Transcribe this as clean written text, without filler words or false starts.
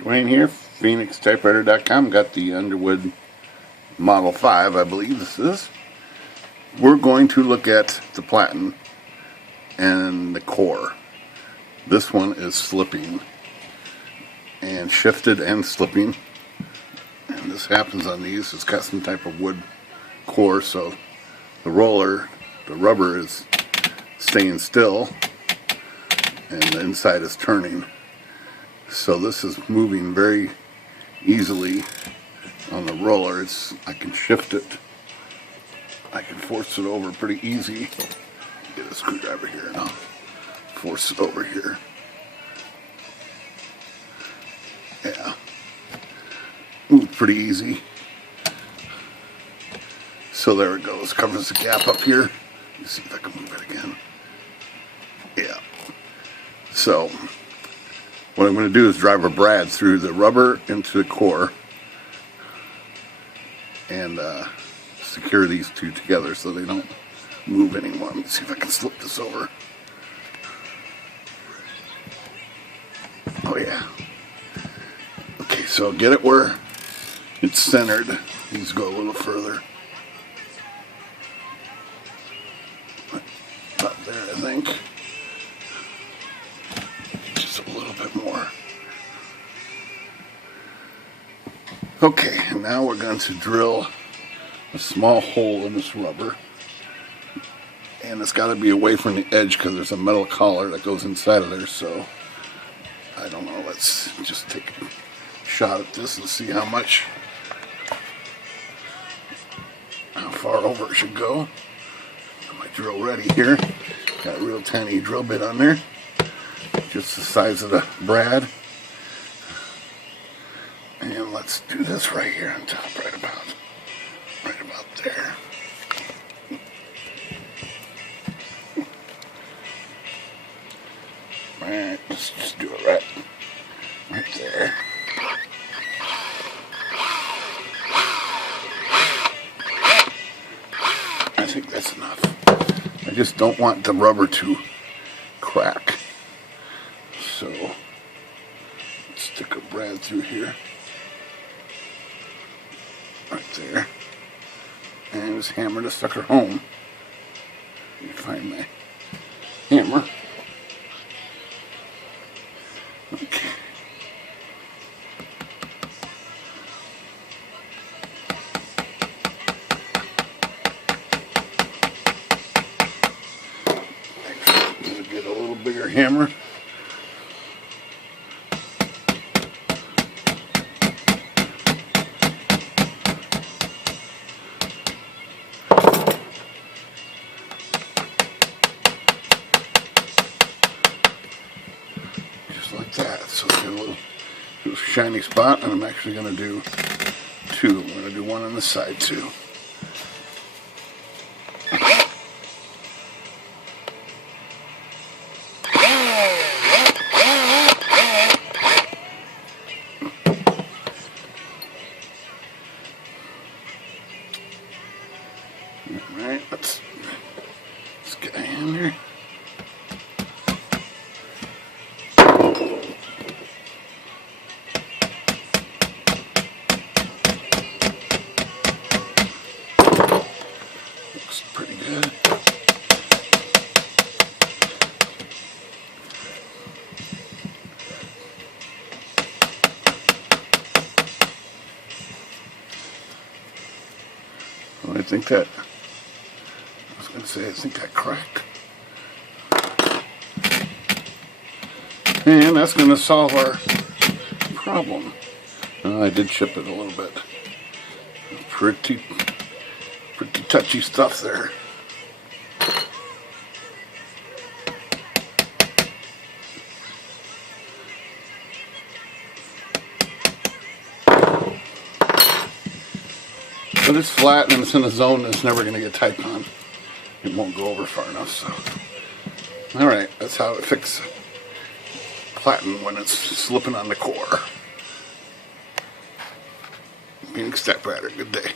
Dwayne here, PhoenixTypewriter.com. Got the Underwood Model 5, I believe this is. We're going to look at the Platen and the core. This one is slipping and shifted and slipping, and this happens on these. It's got some type of wood core, so the rubber is staying still and the inside is turning. So this is moving very easily on the roller. I can shift it. I can force it over pretty easy. Get a screwdriver here and I'll force it over here. Yeah. Move pretty easy. So there it goes. Covers the gap up here. Let me see if I can move it again. Yeah. So what I'm going to do is drive a brad through the rubber into the core and secure these two together so they don't move anymore. Let me see if I can slip this over. Oh yeah. Okay, so get it where it's centered. These go a little further. About there, I think. Just a little bit more. Okay, and now we're going to drill a small hole in this rubber, and it's got to be away from the edge because there's a metal collar that goes inside of there. So I don't know, let's just take a shot at this and see how far over it should go. Got my drill ready here. Got a real tiny drill bit on there, just the size of the brad. And let's do this right here on top, right about there. Alright, let's just do it right there. I think that's enough. I just don't want the rubber to crack. So let's stick a brad through here. Right there. And just hammer the sucker home. Let me find my hammer. Okay. I'm going to get a little bigger hammer. Like that, so it's got a little shiny spot, and I'm actually going to do two. I'm going to do one on the side too. Alright, let's get a hand here. Looks pretty good. Well, I think that cracked. And that's going to solve our problem. I did chip it a little bit. Pretty touchy stuff there. But it's flat and it's in a zone that's never going to get typed on. It won't go over far enough, so. Alright, that's how it fixes Platen when it's slipping on the core. Phoenix Typewriter, good day.